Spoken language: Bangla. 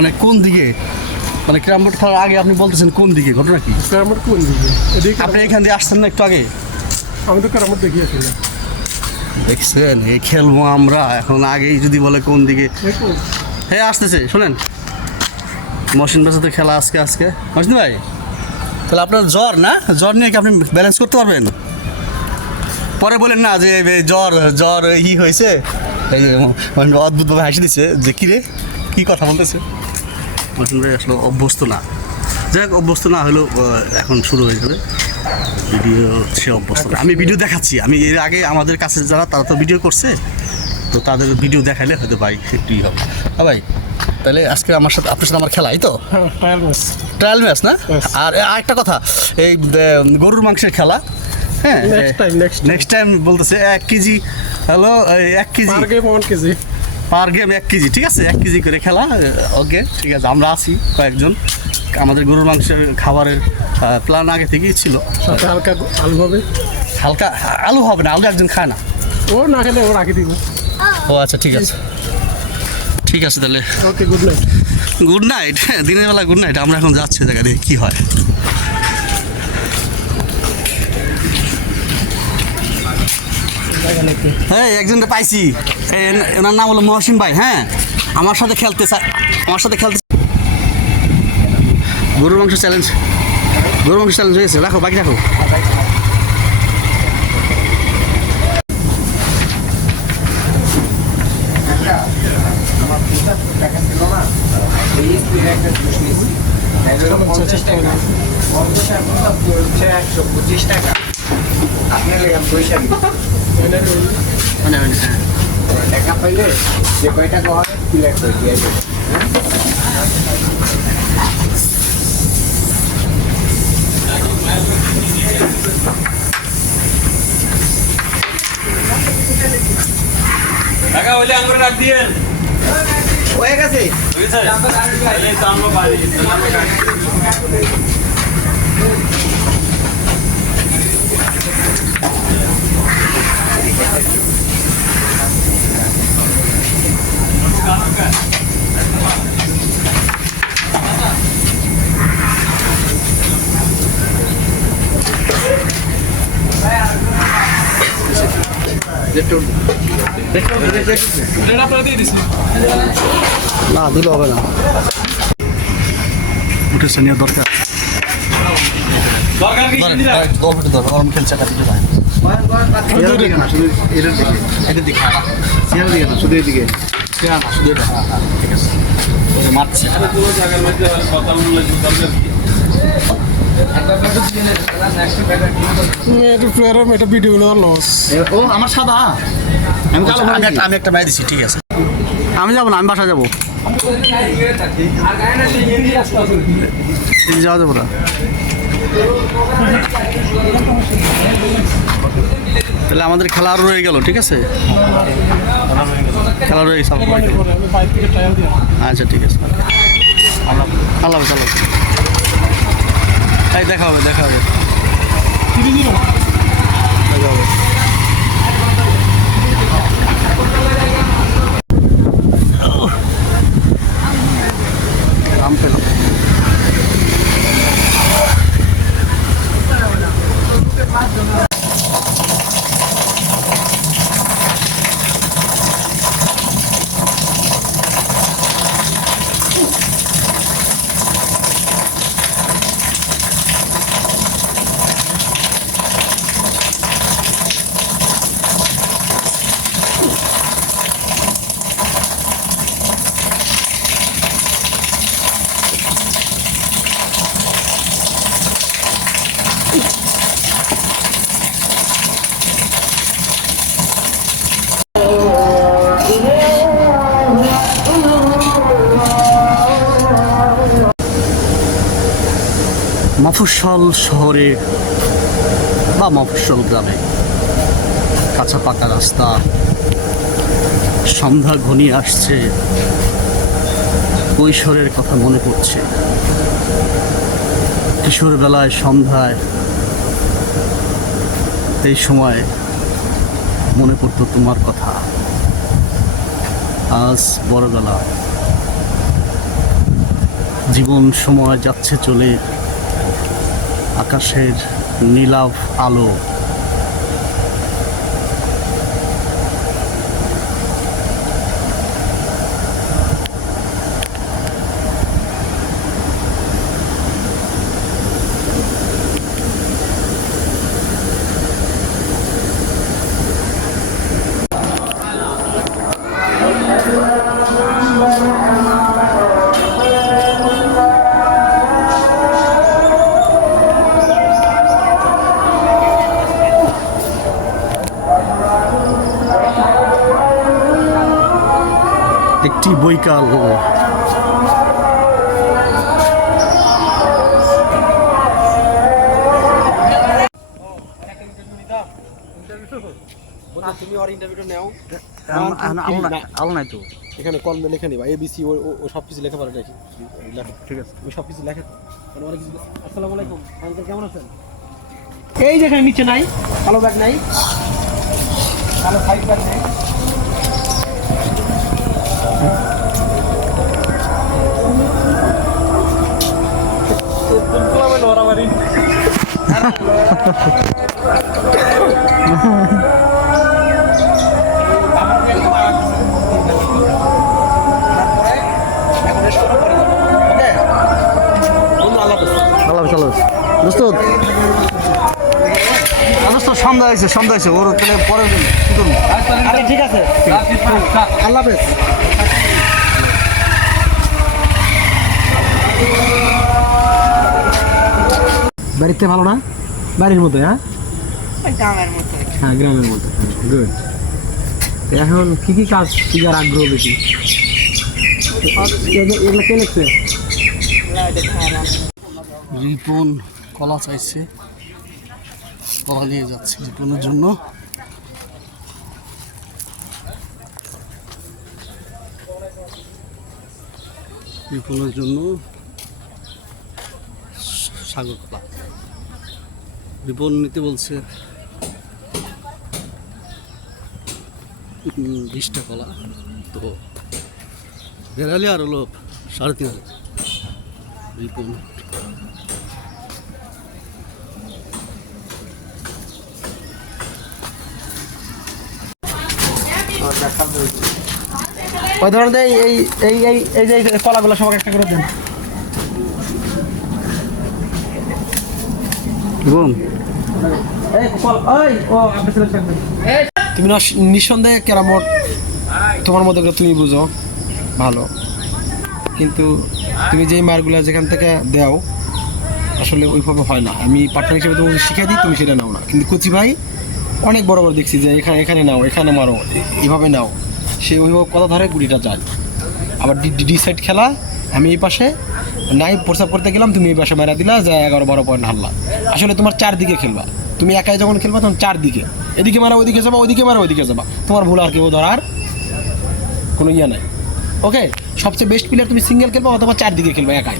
মানে কোন দিকে, মানে ক্যারাম বোর্ড খেলার আগে আপনি বলতেছেন কোন দিকে, ঘটনা কি? ক্যারাম বোর্ড কোন দিকে? এদিকে আপনি এখান দিয়ে আসছেন না একটু আগে? আমি তো ক্যারাম বোর্ড দেখি আসলে। দেখছেন এই খেলবো আমরা এখন, আগেই যদি বলে কোন দিকে। হ্যাঁ আসতেছে, শোনেন মহসিন ভাইয়ের সাথে খেলা আজকে মহসিন ভাই, তাহলে আপনার জ্বর না, জ্বর নিয়ে কি আপনি ব্যালেন্স করতে পারবেন? পরে বলেন না যে জ্বর জ্বর ই হয়েছে, এই যে অদ্ভুতভাবে হাসি দিচ্ছে যে কিরে কী কথা বলতেছে। মহসিন ভাই আসলে অভ্যস্ত না, যাই হোক অভ্যস্ত না হলেও এখন শুরু হয়ে যাবে ভিডিও, সে অভ্যস্ত না। আমি ভিডিও দেখাচ্ছি, আমি এর আগে আমাদের কাছে যারা তারা তো ভিডিও করছে, তো তাদের ভিডিও দেখাইলে হয়তো ভাই একটুই হবে। হ্যাঁ ভাই, তাহলে আজকে আমার সাথে আপনার সাথে আমার খেলা, এই তো ট্রায়াল ম্যাচ না? আর আরেকটা কথা, এই গরুর মাংসের খেলা, হ্যাঁ নেক্সট টাইম বলতেছে 1 কেজি, হ্যালো 1 কেজি পার গেম 1 কেজি, ঠিক আছে 1 কেজি করে খেলা। ওকে ঠিক আছে, আমরা আছি কয়েকজন, আমাদের গরুর মাংসের খাবারের প্ল্যান আগে থেকেই ছিল। হালকা আলু হবে, হালকা আলু হবে না, আলু একজন খায় না, ও না খেলে ও রাখি দিব। ও আচ্ছা ঠিক আছে, ঠিক আছে তাহলে ওকে, গুড নাইট। গুড নাইট, দিনের বেলা গুড নাইট। আমরা এখন যাচ্ছি জায়গা দিয়ে কী হয়। হ্যাঁ একজনটা পাইছি, এনার নাম হলো মহসিন ভাই। হ্যাঁ আমার সাথে খেলতে গরুর মাংস চ্যালেঞ্জ হয়েছে, রাখো বাকি রাখো। টাকা পাইলে যে কয় টাকা হয় ক্লিয়ার করে দিয়ে যাবে। টাকা হইলে আঙ্গুরে রাখ দিয়েন, হয়ে গেছে। না দিলে হবে না, উঠেছে নেওয়া দরকার। দরকার কি গরম খেলছে মারছে। এটা ভিডিও লস। ও আমার সাদা, আমি একটা মাই দিছি, ঠিক আছে আমি যাবো না, আমি বাসা যাবো, যাওয়া যাবো না। তাহলে আমাদের খেলা আরও রয়ে গেল, ঠিক আছে খেলা রয়ে গেছে। আচ্ছা ঠিক আছে, আল্লাহ হাফেজ, আল্লাহ হাফেজ। এই দেখা হবে দেখা হবে। আম পেলাম। মফস্বল শহরে বা মফস্বল গ্রামে কাঁচা পাকা রাস্তা, সন্ধ্যা ঘনিয়ে আসছে, কৈশোরের কথা মনে পড়ছে। কিশোর বেলায় সন্ধ্যায় এই সময় মনে পড়তো তোমার কথা। আজ বড়বেলা, জীবন সময় যাচ্ছে চলে, আকাশের নীলাভ আলো। একটি বৈকাল। তুমি আর ইন্টারভিউটা নাও আলো নাই তো। এখানে কল লেখা নিবা এবিসি ও সব কিছু লেখা পারে নাকি লেখো ঠিক আছে। ওই সব কিছু লেখা অনেক কিছু। আসসালামু আলাইকুম আঙ্কেল, কেমন আছেন? এই যেখানে নিচে নাই, কালো ব্যাগ নাই, কালো সাইড ব্যাগ নেই। দোস্ত সন্ধ্যা হয়েছে ওর তাহলে পরে আরে ঠিক আছে, আল্লাহ হাফেজ। বাড়িতে ভালো না? বাড়ির মতো? হ্যাঁ, হ্যাঁ গ্রামের মতো। গুড। এখন কি কি কাজ শিখার আগ্রহ বেশি? এগুলো কে লিখছে? রিপন কলা চাইছে, কলা নিয়ে যাচ্ছে রিপনের জন্য। রিপনের জন্য সাগর কলা। রিপন নিতে বলছে 20টা কলা, তো বেড়ালে আর হলো 3,500 রিপন। ওই ধরনের এই এই এই এই এই যে কলাগুলো সবাই একটা করে দেন। রিপন তুমি নিঃসন্দেহে ক্যারামবোর্ড তোমার মতো করে তুমি বুঝো ভালো, কিন্তু তুমি যেই মারগুলো যেখান থেকে দাও আসলে ওইভাবে হয় না। আমি পার্টনার হিসেবে তোমাকে শিখিয়ে দিই, তুমি সেটা নাও না। কিন্তু কচি ভাই অনেক বড় বড় দেখছি যে এখানে এখানে নাও, এখানে মারো, এইভাবে নাও, সে ওইভাবে কথা ধরে গুড়িটা যায়। আবার ডি সাইড খেলা, আমি এই পাশে নাই প্রস্তাব করতে গেলাম, তুমি এই পাশে মারা দিলা, যা 11-12 পয়েন্ট হারলা। আসলে তোমার 4 দিকে খেলবা, তুমি একাই যখন খেলবা তখন 4 দিকে, এদিকে মারা ওইদিকে যাবা, ওইদিকে মারা ওইদিকে যাবা, তোমার ভুল আর কেউ ধরার কোনো ইয়ে নাই। ওকে, সবচেয়ে বেস্ট প্লেয়ার তুমি সিঙ্গেল খেলবা অথবা 4 দিকে খেলবা একাই।